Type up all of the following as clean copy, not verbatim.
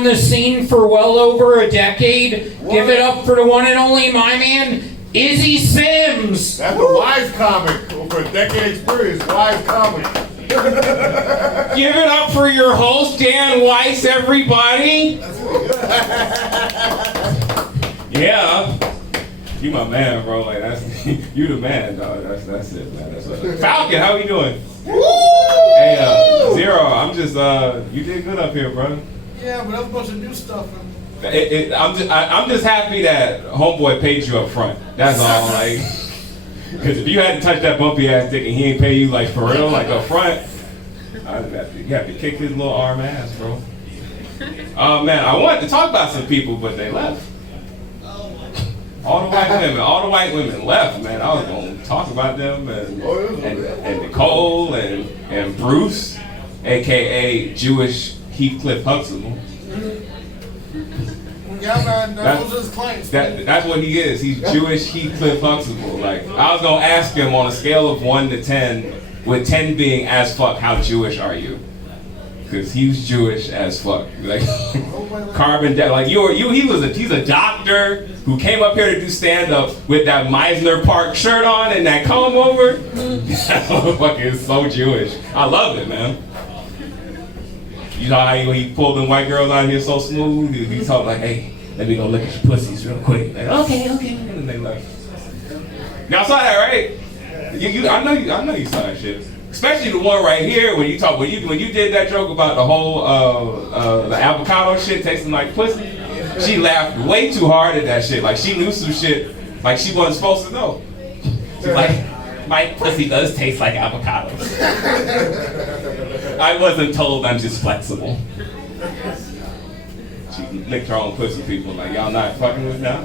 on the scene for well over a decade. What? Give it up for the one and only my man, Izzy Sims. That's a Wise comic. Over a decade experience, Wise comic. Give it up for your host, Dan Weiss, everybody. Yeah. You my man, bro. Like that's you the man, dog. That's it, man. That's what. Falcon, how you doing? Woo! Hey, Zero. I'm just you did good up here, bro. Yeah, but that's a bunch of new stuff. I'm just happy that homeboy paid you up front. That's all. Like, because if you hadn't touched that bumpy ass dick and he ain't pay you like for real, like up front, you have to kick his little arm ass, bro. Man, I wanted to talk about some people, but they left. All the white women left, man. I was gonna talk about them and Nicole and Bruce, aka Jewish Heathcliff Huxtable. Yeah, man, those are his clients. That's what he is. He's Jewish Heathcliff Huxtable. Like, I was gonna ask him on a scale of 1 to 10, with 10 being as fuck, how Jewish are you? Because he's Jewish as fuck. Like, carbon death. Like he's a doctor who came up here to do stand up with that Meisner Park shirt on and that comb over. That motherfucker is so Jewish. I love it, man. You know how he pulled them white girls out here so smooth? He talked like, hey, let me go look at your pussies real quick. Like, okay. And they left. Y'all saw that, right? I know you saw that shit. Especially the one right here when you did that joke about the whole the avocado shit tasting like pussy. She laughed way too hard at that shit. Like she knew some shit like she wasn't supposed to know. She's like, my pussy does taste like avocados. I wasn't told, I'm just flexible. She licked her own pussy, people. Like, y'all not fucking with now?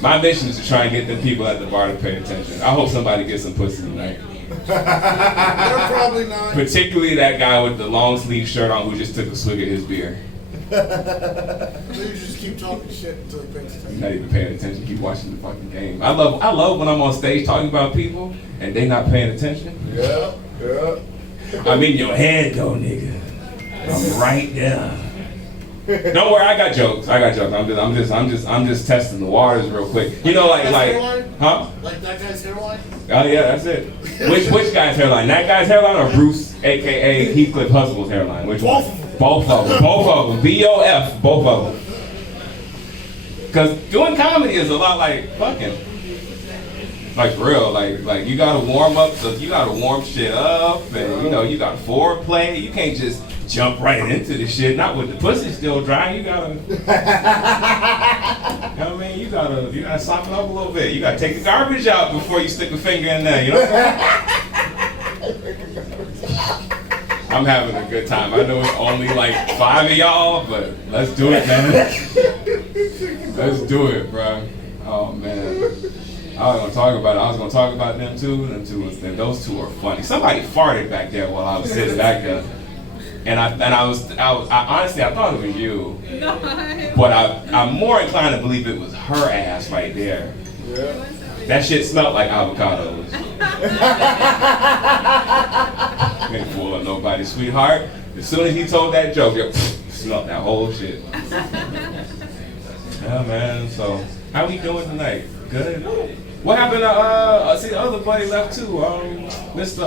My mission is to try and get them people at the bar to pay attention. I hope somebody gets some pussy tonight. They're probably not. Particularly that guy with the long sleeve shirt on who just took a swig of his beer. You just keep talking shit until it pays attention. Not even paying attention, keep watching the fucking game. I love when I'm on stage talking about people and they not paying attention. Yeah. I'm in your head though, nigga. I'm right there. Don't worry, I got jokes. I'm just testing the waters real quick. You know, like, huh? Like that guy's hairline? Oh yeah, that's it. Which guy's hairline? That guy's hairline or Bruce, aka Heathcliff Huxtable's hairline? Which one? Both of them. BOF, both of them. Because doing comedy is a lot like fucking. Like for real, like you gotta warm up, so you gotta warm shit up, and you gotta foreplay. You can't just jump right into the shit. Not with the pussy still dry. You gotta, you know what I mean? You gotta soften up a little bit. You gotta take the garbage out before you stick a finger in there. You know. I'm having a good time. I know it's only like 5 of y'all, but let's do it, man. Let's do it, bro. Oh man. I was gonna talk about them too, and those two are funny. Somebody farted back there while I was sitting back there, and I honestly thought it was you, but I'm more inclined to believe it was her ass right there. Yeah. That shit smelled like avocados. Ain't fooling nobody, sweetheart. As soon as he told that joke, you smelled that whole shit. Yeah, man. So how we doing tonight? Good. What happened to I see the other buddy left too. Mr.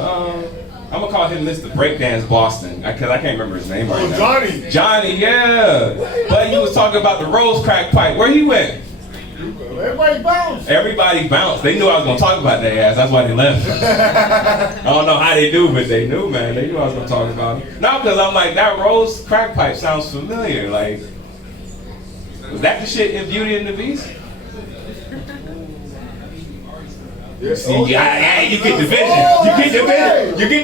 I'm gonna call him Mr. Breakdance Boston because I can't remember his name right now. Johnny, yeah. But he was talking about the rose crack pipe. Where he went? Everybody bounced. They knew I was gonna talk about their ass. That's why they left. I don't know how they knew, but they knew, man. They knew I was gonna talk about it. No, because I'm like, that rose crack pipe sounds familiar. Like, was that the shit in Beauty and the Beast? You see, you get the vision. You get the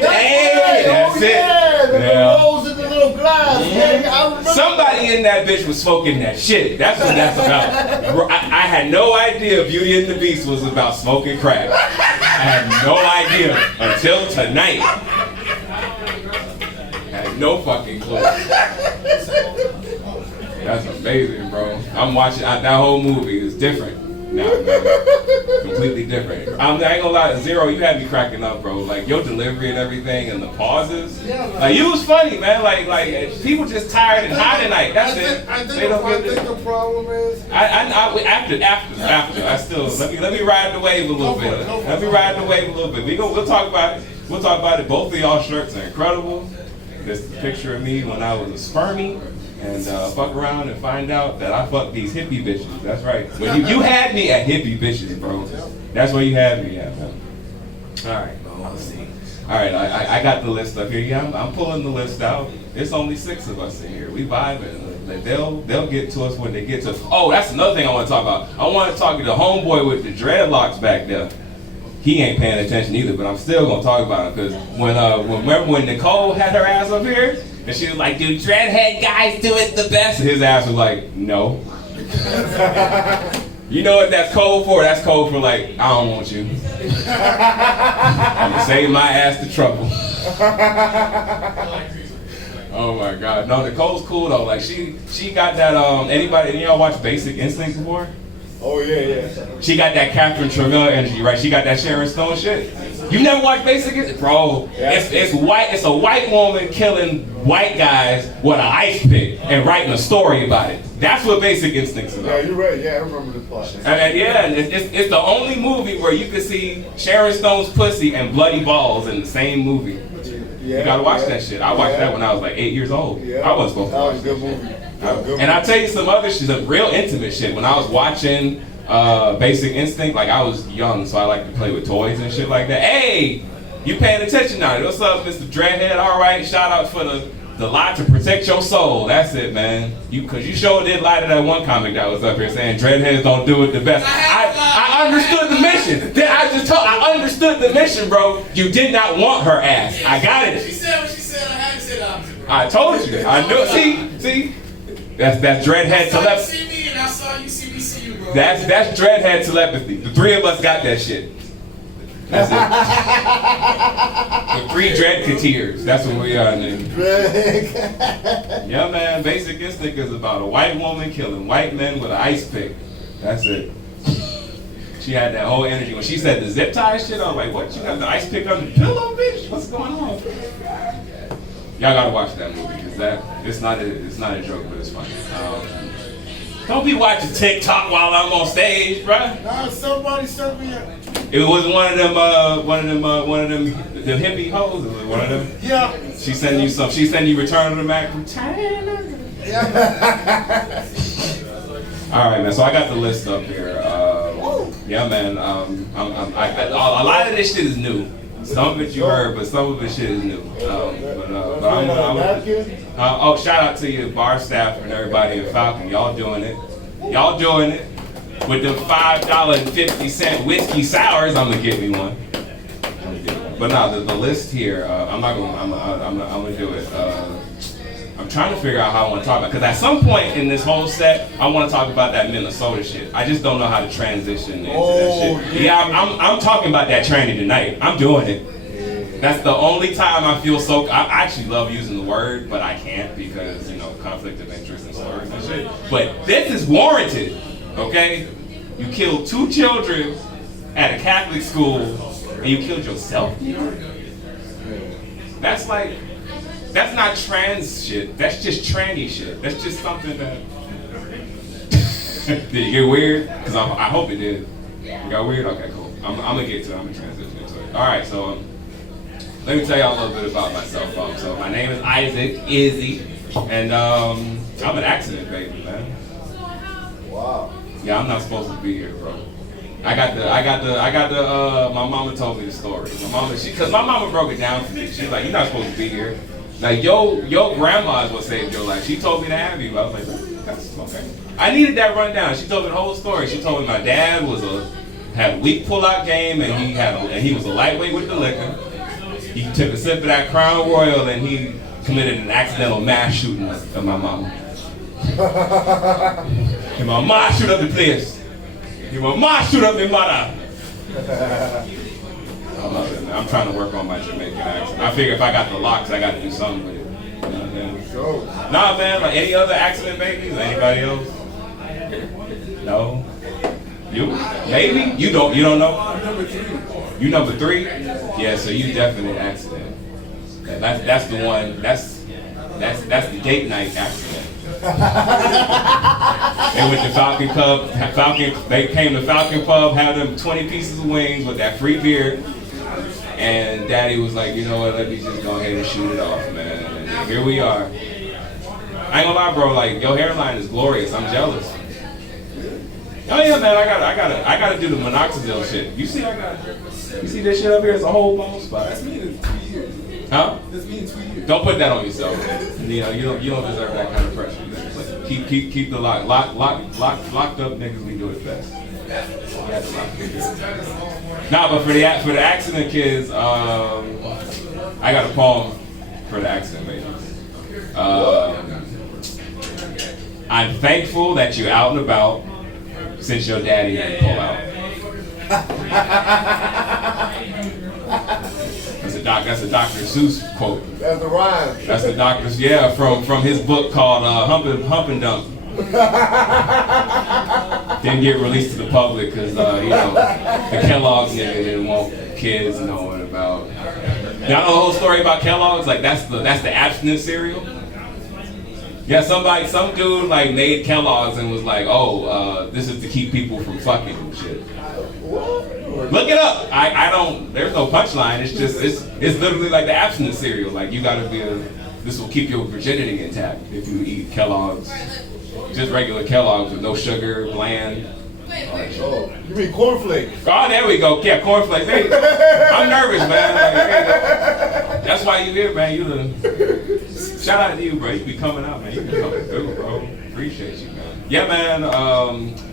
that's it. The rose in the little glass. Mm-hmm. Somebody in that bitch was smoking that shit. That's what that's about. I had no idea Beauty and the Beast was about smoking crack. I had no idea until tonight. I had no fucking clue. That's amazing, bro. I'm watching that whole movie. It's different. No, completely different. I ain't gonna lie, Zero, you had me cracking up, bro. Like your delivery and everything, and the pauses. Yeah, man. Like you was funny, man. Like people just tired and high tonight. That's it. I They don't get think the problem is. After. I still let me ride the wave a little bit. Let me ride the wave a little bit. We'll talk about it. We'll talk about it. Both of y'all shirts are incredible. This is a picture of me when I was a spermie. And fuck around and find out that I fucked these hippie bitches. That's right. When you had me at hippie bitches, bro. That's where you had me at, man. All right, let's see. All right, I got the list up here. Yeah, I'm pulling the list out. It's only 6 of us in here. We vibing. Like, they'll get to us when they get to us. Oh, that's another thing I want to talk about. I want to talk to the homeboy with the dreadlocks back there. He ain't paying attention either, but I'm still gonna talk about it because remember when Nicole had her ass up here and she was like, "Do dreadhead guys do it the best?" And his ass was like, "No." You know what that's code for? That's code for like, I don't want you. I'm gonna save my ass the trouble. Oh my God. No, Nicole's cool though. Like she got that anybody y'all watch Basic Instinct before? Oh yeah. She got that Catherine Trevelle energy, right? She got that Sharon Stone shit. You never watched Basic Instinct? Bro, it's white. It's a white woman killing white guys with an ice pick and writing a story about it. That's what Basic Instinct's about. Yeah, you're right. Yeah, I remember the plot. And it's the only movie where you can see Sharon Stone's pussy and bloody balls in the same movie. Yeah, you gotta watch that shit. I watched that when I was like 8 years old. Yeah, I wasn't supposed to watch that. Was a good movie. And I'll tell you some other shit, some real intimate shit. When I was watching Basic Instinct, like I was young, so I like to play with toys and shit like that. Hey, you paying attention now? What's up, Mr. Dreadhead? All right, shout out for the lie to protect your soul. That's it, man. Cause you sure did lie to that one comic that was up here saying dreadheads don't do it the best. I understood the mission. I understood the mission, bro. You did not want her ass. I got it. She said what she said. I had to say the opposite. I told you. I knew. See. That's dreadhead telepathy. You see me and I saw you see me see you, bro. That's dreadhead telepathy. The 3 of us got that shit. That's it. The 3 dreadketeers. That's what we are, nigga. Yeah, man. Basic Instinct is about a white woman killing white men with an ice pick. That's it. She had that whole energy. When she said the zip tie shit, I was like, what? You got the ice pick on the pillow, bitch? What's going on? Y'all gotta watch that movie because it's not a joke, but it's funny. Don't be watching TikTok while I'm on stage, bruh. Nah, somebody sent me a... It was one of them hippie hoes. It was one of them. Yeah. She send you some. She send you Return of the Mac. All right, man. So I got the list up here. Yeah, man. A lot of this shit is new. Some of it you heard, but some of it shit is new. Oh, shout out to your bar staff and everybody in Falcon. Y'all doing it. With the $5.50 whiskey sours, I'm gonna get me one. But no, the list here, I'm gonna do it. I'm trying to figure out how I want to talk about it. Because at some point in this whole set, I want to talk about that Minnesota shit. I just don't know how to transition into that shit. Yeah, I'm talking about that tranny tonight. I'm doing it. That's the only time I feel so. I actually love using the word, but I can't because, conflict of interest and slurs and shit. But this is warranted, okay? You killed 2 children at a Catholic school, and you killed yourself? That's not trans shit. That's just tranny shit. That's just something that... Did it get weird? Because I hope it did. It got weird? Okay, cool. I'm going to get to it. I'm going to transition into it. All right, so let me tell y'all a little bit about myself. So my name is Isaac, Izzy, and I'm an accident baby, man. Wow. Yeah, I'm not supposed to be here, bro. My mama told me the story. Cause my mama broke it down for me. She's like, you're not supposed to be here. Like, your grandma is what saved your life. She told me to have you. I was like, that's okay. I needed that rundown. She told me the whole story. She told me my dad had a weak pull-out game, and he was a lightweight with the liquor. He took a sip of that Crown Royal, and he committed an accidental mass shooting of my mama. And my mom shoot up the place. And my mom shoot up my mother. I love it, man. I'm trying to work on my Jamaican accent. I figure if I got the locks, I got to do something with it. You know what I'm saying? Sure. Nah, man. Like any other accident babies? Anybody else? No. You? Maybe? You don't know? I'm number 3. You number 3? Yeah, so you definitely accident. That's the one, that's the date night accident. They went to Falcon Pub, they came to Falcon Pub, had them 20 pieces of wings with that free beer. And Daddy was like, you know what, let me just go ahead and shoot it off, man. And here we are. I ain't gonna lie, bro, like, your hairline is glorious. I'm jealous. Oh yeah, man, I gotta do the minoxidil shit. You see this shit up here? It's a whole bone spot. That's me in 2 years. Huh? That's me in 2 years. Don't put that on yourself. You know, you don't deserve that kind of pressure. Keep the locked up niggas. We do it best. Nah, but for the accident kids, I got a poem for the accident babies. I'm thankful that you're out and about since your daddy didn't pull out. That's a Dr. Seuss quote. That's the rhyme. That's the doctor's, from his book called Hump and Dump. Didn't get released to the public because, the Kellogg's nigga didn't want kids knowing about. Y'all know the whole story about Kellogg's? Like, that's the abstinence cereal? Yeah, some dude, like, made Kellogg's and was like, this is to keep people from fucking and shit. Look it up. I don't, there's no punchline. It's just, it's literally like the abstinence cereal. Like, you gotta this will keep your virginity intact if you eat Kellogg's. Just regular Kellogg's with no sugar, bland. Oh, you mean cornflakes? Oh, there we go. Yeah, cornflakes. Hey, I'm nervous, man. Like, that's why you here, man. Shout out to you, bro. You be coming out, man. You be coming through, bro. Appreciate you, man. Yeah, man.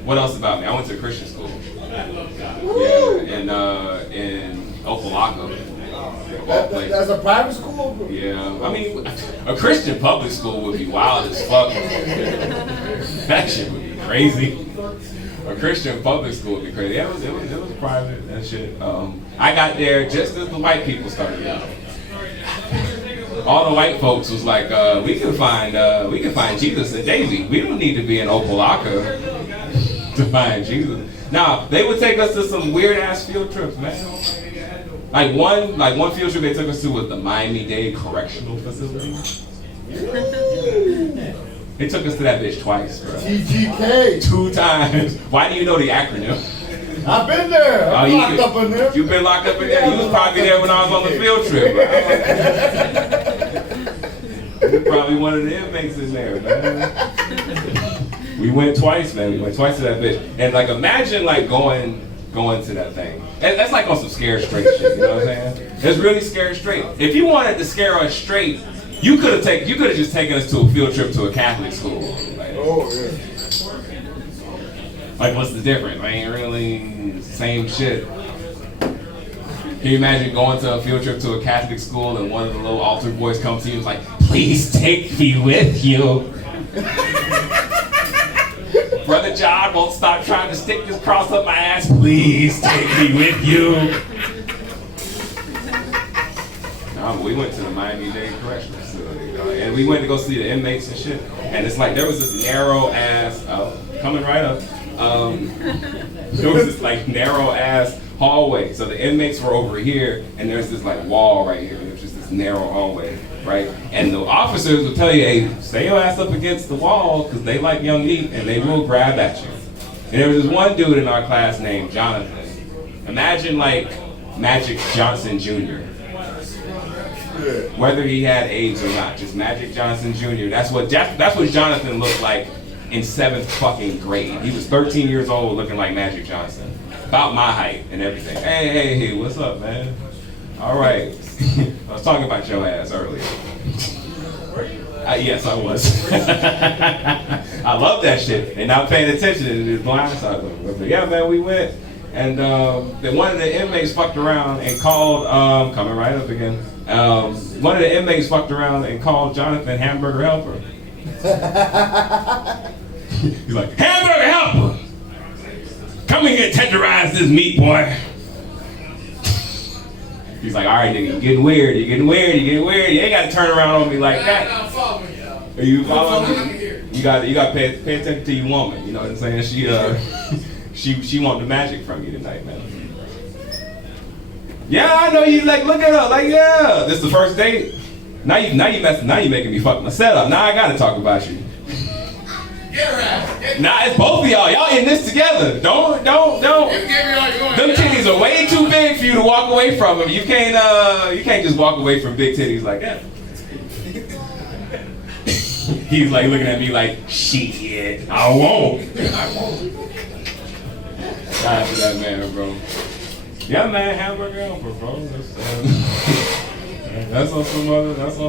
What else about me? I went to a Christian school. Yeah, in Opelika. That's a private school? Yeah, I mean, a Christian public school would be wild as fuck. That shit would be crazy. A Christian public school would be crazy. Yeah, it was private, that shit. I got there just as the white people started out. All the white folks was like, we can find Jesus in Davie. We don't need to be in Opelika to find Jesus. Now, they would take us to some weird ass field trips, man. Like one field trip they took us to was the Miami-Dade Correctional Facility. They took us to that bitch twice, bro. TGK. 2 times. Why do you know the acronym? I've been there. I'm locked up in there. You've been locked up in there? You was probably there when I was on the field trip, bro. You probably one of the inmates in there, man. We went twice, man. We went twice to that bitch. And like, imagine like going to that thing. That's like on some scared straight shit, you know what I'm saying? It's really scared straight. If you wanted to scare us straight, you could have just taken us to a field trip to a Catholic school. Like, oh yeah. Like, what's the difference? I ain't really same shit. Can you imagine going to a field trip to a Catholic school and one of the little altar boys comes to you and is like, please take me with you. Brother John won't stop trying to stick this cross up my ass. Please take me with you. No, but we went to the Miami-Dade Correctional Facility, and we went to go see the inmates and shit. And it's like there was this narrow ass, coming right up. There was this like narrow ass hallway. So the inmates were over here, and there's this like wall right here. There's just this narrow hallway, right? And the officers will tell you, hey, stay your ass up against the wall, because they like young meat, and they will grab at you. And there was this one dude in our class named Jonathan. Imagine like Magic Johnson Jr. Whether he had AIDS or not, just Magic Johnson Jr. That's what Jonathan looked like in 7th fucking grade. He was 13 years old looking like Magic Johnson. About my height and everything. Hey, what's up, man? All right. I was talking about your ass earlier. Yes, I was. I love that shit. And not paying attention to the blind side of it. But yeah, man, we went. And then one of the inmates fucked around and called, coming right up again. One of the inmates fucked around and called Jonathan Hamburger Helper. He's like, Hamburger Helper! Come and get tenderized this meat, boy. He's like, all right, nigga, you're getting weird. You ain't got to turn around on me like that. I'm following you. Are you following me? You got to pay attention to your woman. You know what I'm saying? she want the magic from you tonight, man. Yeah, I know you like look at her like yeah. This the first date. Now you making me fuck my setup. Now I gotta talk about you. Get her ass. Nah, it's both of y'all. Y'all in this together. Don't. You give me all you want. Them titties are way too big for you to walk away from them. You can't just walk away from big titties like that. He's like looking at me like, shit, I won't. Shout out to that man, bro. Yeah, man, hamburger helper, bro. That's on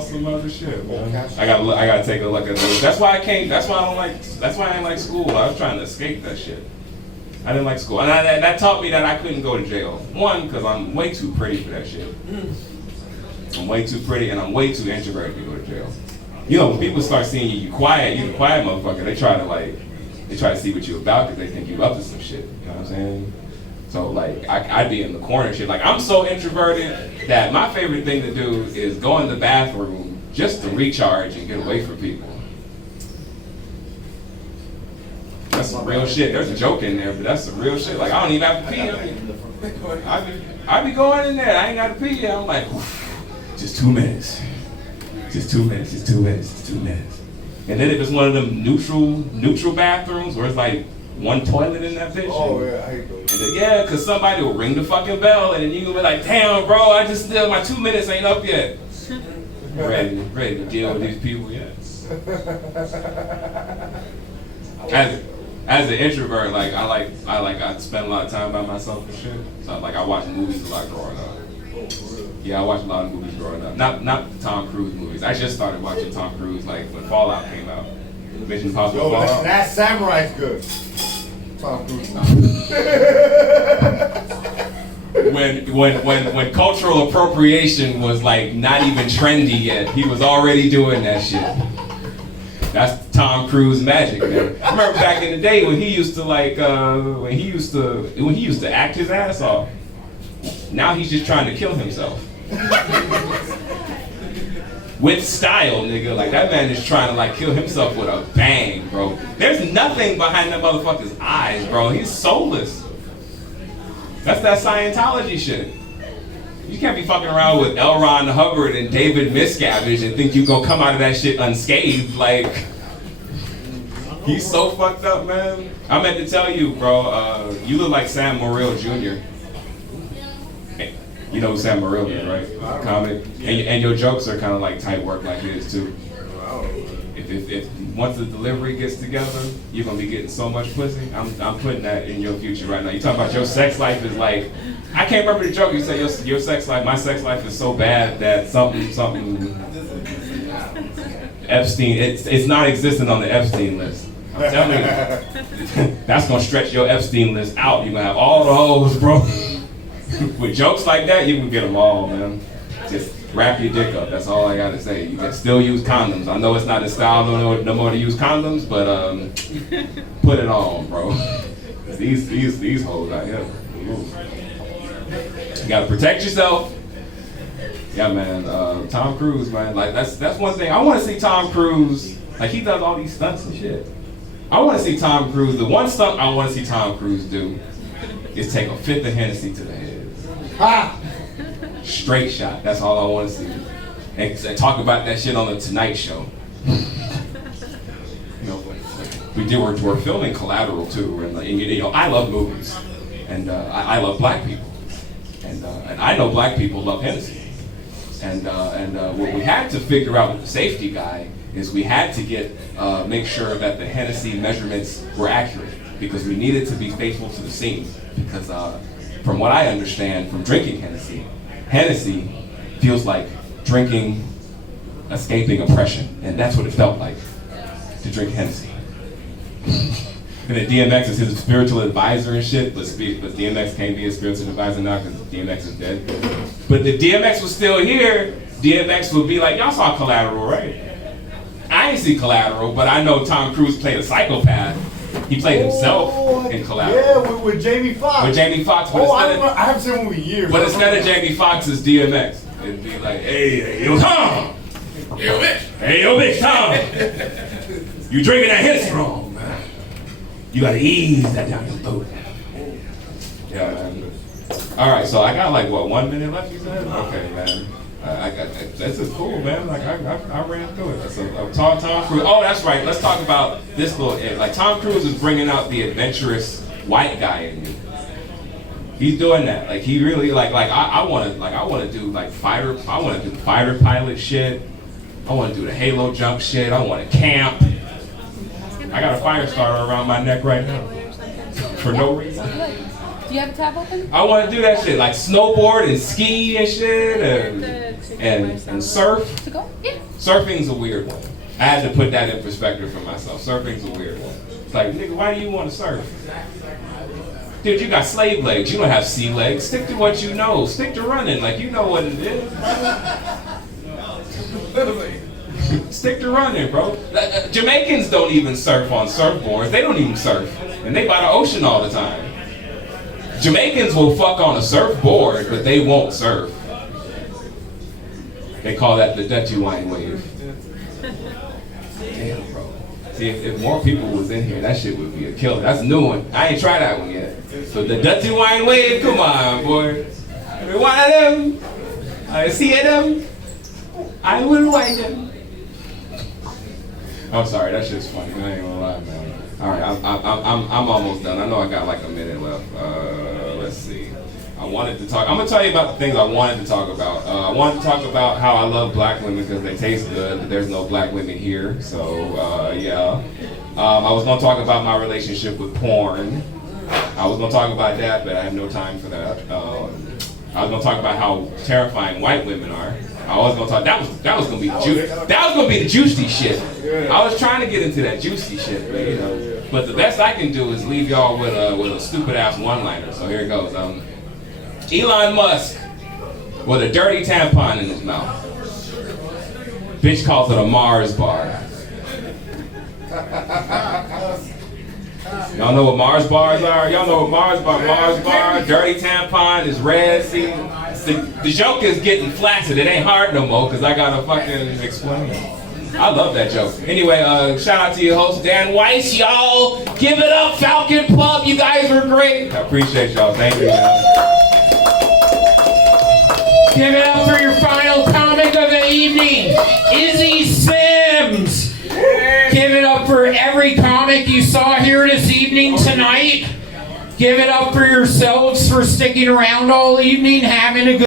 some other shit, man. I gotta take a look at those. That's why I didn't like school. I was trying to escape that shit. I didn't like school. And that taught me that I couldn't go to jail. One, because I'm way too pretty for that shit. I'm way too pretty and I'm way too introverted to go to jail. You know, when people start seeing you the quiet motherfucker, they try to see what you about because they think you up to some shit. You know what I'm saying? So like, I'd be in the corner and shit. Like, I'm so introverted that my favorite thing to do is go in the bathroom just to recharge and get away from people. That's some real shit. There's a joke in there, but that's some real shit. Like, I don't even have to pee. I be going in there. I ain't got to pee. I'm like, just 2 minutes. Just 2 minutes. Just 2 minutes. Just 2 minutes. And then if it's one of them neutral bathrooms where it's like one toilet in that bitch. Oh yeah, I hate those. And then, yeah, cause somebody will ring the fucking bell and then you gonna be like, damn, bro, I just still my 2 minutes ain't up yet. ready to deal with these people yet. As an introvert, like I spend a lot of time by myself and shit. So like I watch movies a lot growing up. Yeah, I watched a lot of movies growing up. Not the Tom Cruise movies. I just started watching Tom Cruise like when Fallout came out. Mission Impossible Fallout. That Samurai's good. Tom Cruise. when cultural appropriation was like not even trendy yet, he was already doing that shit. That's Tom Cruise magic, man. I remember back in the day when he used to like when he used to act his ass off. Now he's just trying to kill himself. With style, nigga. Like that man is trying to like kill himself with a bang, bro. There's nothing behind that motherfucker's eyes, bro. He's soulless. That's that Scientology shit. You can't be fucking around with L. Ron Hubbard and David Miscavige and think you gonna come out of that shit unscathed. Like, he's so fucked up, man. I meant to tell you, bro, you look like Sam Morril Jr. You know who Sam Morril is, right? Comic. And your jokes are kind of like tight work like his, too. If once the delivery gets together, you're gonna be getting so much pussy. I'm putting that in your future right now. You talking about your sex life is like, I can't remember the joke. You said your sex life, my sex life is so bad that something Epstein, it's not existent on the Epstein list. I'm telling you, that's gonna stretch your Epstein list out. You're gonna have all the hoes, bro. With jokes like that, you can get them all, man. Just wrap your dick up. That's all I gotta say. You can still use condoms. I know it's not in style no more to use condoms, but put it on, bro. These hoes out here. Ooh. You gotta protect yourself. Yeah, man. Tom Cruise, man. Like that's one thing. I want to see Tom Cruise. Like he does all these stunts and shit. I want to see Tom Cruise. The one stunt I want to see Tom Cruise do is take a fifth of Hennessy to the head. Ha! Straight shot. That's all I want to see. And talk about that shit on the Tonight Show. You know, we're filming Collateral too, and you know, I love movies, and I love black people, and I know black people love Hennessy, and what we had to figure out with the safety guy is we had to make sure that the Hennessy measurements were accurate because we needed to be faithful to the scene because from what I understand from drinking Hennessy feels like drinking, escaping oppression, and that's what it felt like to drink Hennessy. And then DMX is his spiritual advisor and shit, but DMX can't be a spiritual advisor now because DMX is dead. But if DMX was still here, DMX would be like, y'all saw Collateral, right? I ain't see Collateral, but I know Tom Cruise played a psychopath. He played himself in Collateral. Yeah, with Jamie Foxx. With Jamie Foxx, but I haven't seen the movie in years. But instead of Jamie Foxx, it's DMX. It'd be like, hey, yo, Tom! Yo, bitch! Hey, yo, bitch, Tom! You drinking that Hennessy wrong, man. You gotta ease that down your throat. Yeah, man. All right, so I got like what 1 minute left. You said? Okay, man. I got this is cool, man. Like I ran through it. So Tom Cruise. Oh, that's right. Let's talk about this little. Like Tom Cruise is bringing out the adventurous white guy in you. He's doing that. Like he really I want to do like fighter. I want to do fighter pilot shit. I want to do the Halo jump shit. I want to camp. I got a fire starter around my neck right now for no reason. Do you have a tab open? I want to do that shit, like snowboard and ski and shit, and surf. To go? Yeah. Surfing's a weird one. I had to put that in perspective for myself. Surfing's a weird one. It's like, nigga, why do you want to surf? Dude, you got slave legs. You don't have sea legs. Stick to what you know. Stick to running. Like, you know what it is. Stick to running, bro. Jamaicans don't even surf on surfboards. They don't even surf. And they by the ocean all the time. Jamaicans will fuck on a surfboard, but they won't surf. They call that the Dutchy wine wave. Damn, bro. See, if more people was in here, that shit would be a killer. That's a new one. I ain't tried that one yet. So the Dutchy wine wave, come on, boy. One of them. I see them. I will wine them. I'm sorry, that shit's funny. I ain't gonna lie, man. All right, I'm almost done. I know I got like a minute left. Let's see. I'm gonna tell you about the things I wanted to talk about. I wanted to talk about how I love black women because they taste good, but there's no black women here. So yeah. I was gonna talk about my relationship with porn. I was gonna talk about that, but I have no time for that. I was gonna talk about how terrifying white women are. I was gonna talk. That was gonna be the juicy shit. I was trying to get into that juicy shit, but you know. But the best I can do is leave y'all with a stupid ass one-liner. So here it goes. Elon Musk with a dirty tampon in his mouth. Bitch calls it a Mars bar. Y'all know what Mars bars are? Y'all know what Mars bar, dirty tampon is red. See, the joke is getting flaccid. It ain't hard no more because I gotta fucking explain it. I love that joke. Anyway, shout out to your host, Dan Weiss, y'all. Give it up, Falcon Pub. You guys were great. I appreciate y'all. Thank you, y'all. Give it up for your final comic of the evening, Izzy Sims. Give it up for every comic you saw here this evening tonight. Give it up for yourselves for sticking around all evening, having a good